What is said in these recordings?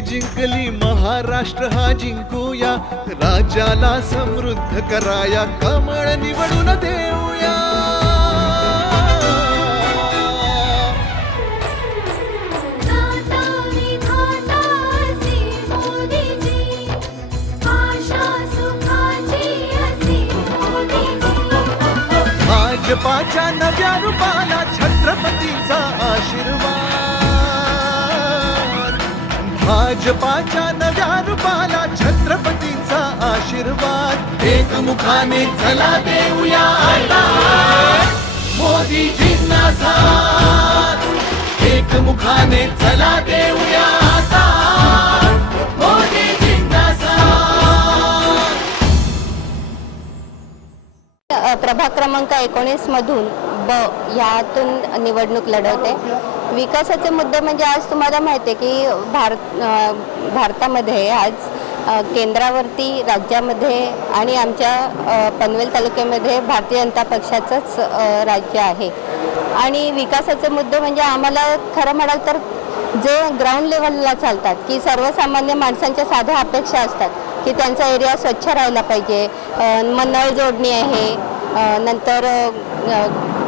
जिंकली. महाराष्ट्र हा जिंकूया. राज्याला समृद्ध कराया. कमळ निवडून देऊया. भाजपाच्या नव्या रूपाला छत्रपतीचा आशीर्वाद. भाजपाच्या नव्या रूपाला छत्रपतीचा आशीर्वाद. एकमुखाने चला देऊया आता. मोदीजींना साथ. एकमुखाने चला देऊया आता. प्रभाग क्रमांक एकोणीस मधून ब यातून निवडणूक लढवते. विकासाचे मुद्दे म्हणजे आज तुम्हाला माहिती आहे की भारत भारतामध्ये आज केंद्रावरती राज्यामध्ये आणि आमच्या पनवेल तालुक्यामध्ये भारतीय जनता पक्षाचंच राज्य आहे. आणि विकासाचे मुद्दे म्हणजे आम्हाला खरं म्हणाल तर जे ग्राउंड लेवलला चालतात की सर्वसामान्य माणसांच्या साध्या अपेक्षा असतात की त्यांचा एरिया स्वच्छ राहिला पाहिजे. मग नळ जोडणी आहे. नंतर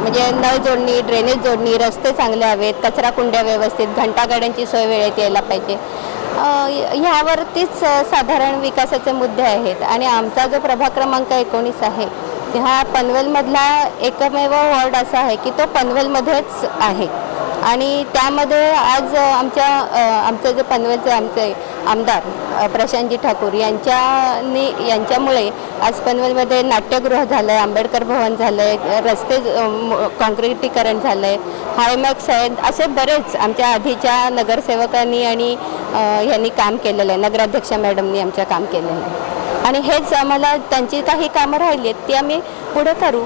म्हणजे नळ जोडणी ड्रेनेज जोडणी रस्ते चांगले हवेत कचरा कुंड्या व्यवस्थित घंटागाड्यांची सोय वेळेत यायला पाहिजे. ह्यावरतीच साधारण विकासाचे मुद्दे आहेत आणि आमचा जो प्रभाग क्रमांक एकोणीस आहे हा पनवेलमधला एकमेव वॉर्ड असा आहे की तो पनवेलमध्येच आहे. आणि त्यामध्ये आज आमच्या आमचं जे पनवेलचे आमचे आमदार प्रशांतजी ठाकूर यांच्यानी यांच्यामुळे आज पनवेलमध्ये नाट्यगृह झालं आहे आंबेडकर भवन झालं आहे रस्ते अ, काँक्रिटीकरण झालं आहे हायमॅक्स आहेत असे बरेच आमच्या आधीच्या नगरसेवकांनी आणि यांनी ह्यांनी काम केलेलं आहे नगराध्यक्ष मॅडमनी आमच्या काम केलेलं आहे. आणि हेच आम्हाला त्यांची काही कामं राहिली आहेत ती आम्ही पुढे करू.